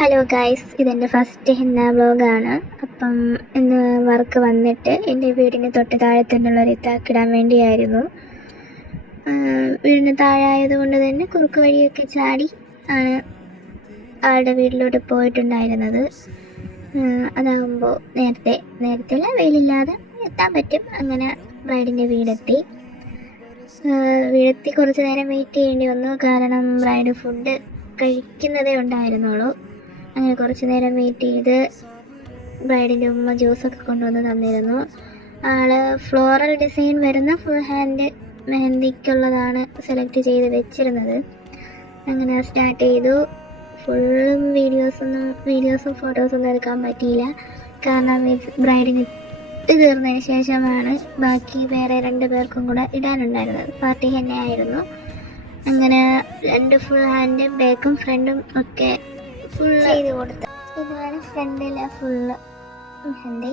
Hello guys, ഇതെൻ്റെ first henna വ്ലോഗാണ്. അപ്പം ഇന്ന് വർക്ക് വന്നിട്ട് എൻ്റെ വീടിന് തൊട്ട് താഴെ തന്നെയുള്ളൊരു ഇതാക്കിടാൻ വേണ്ടിയായിരുന്നു. വീടിന് താഴെ ആയതുകൊണ്ട് തന്നെ കുറുക്ക് വഴിയൊക്കെ ചാടി ആണ് ആളുടെ വീട്ടിലോട്ട് പോയിട്ടുണ്ടായിരുന്നത്. അതാകുമ്പോൾ നേരത്തെയുള്ള വെയിലില്ലാതെ എത്താൻ പറ്റും. അങ്ങനെ ബ്രൈഡിൻ്റെ വീടെത്തി കുറച്ച് നേരം വെയിറ്റ് ചെയ്യേണ്ടി വന്നു. കാരണം ബ്രൈഡ് ഫുഡ് കഴിക്കുന്നതേ ഉണ്ടായിരുന്നുള്ളൂ. അങ്ങനെ കുറച്ച് നേരം വെയിറ്റ് ചെയ്ത് ബ്രൈഡിൻ്റെ ഉമ്മ ജ്യൂസൊക്കെ കൊണ്ടുവന്ന് തന്നിരുന്നു. ആൾ ഫ്ലോറൽ ഡിസൈൻ വരുന്ന ഫുൾ ഹാൻഡ് മെഹന്തിക്കുള്ളതാണ് സെലക്ട് ചെയ്ത് വെച്ചിരുന്നത്. അങ്ങനെ സ്റ്റാർട്ട് ചെയ്തു. ഫുള്ളും വീഡിയോസും ഫോട്ടോസൊന്നും എടുക്കാൻ പറ്റിയില്ല. കാരണം ബ്രൈഡിന് ഇട്ട് തീർന്നതിന് ശേഷമാണ് ബാക്കി വേറെ 2 പേർക്കും കൂടെ ഇടാനുണ്ടായിരുന്നത്. പാർട്ടി തന്നെ ആയിരുന്നു. അങ്ങനെ 2 ഫുൾ ഹാൻഡ് ബാക്കും ഫ്രണ്ടും ഒക്കെ ഫുൾ ചെയ്ത് കൊടുത്തു. ഇതാണ് ഫ്രണ്ടിലെ ഫുള്ള് മെഹന്തി.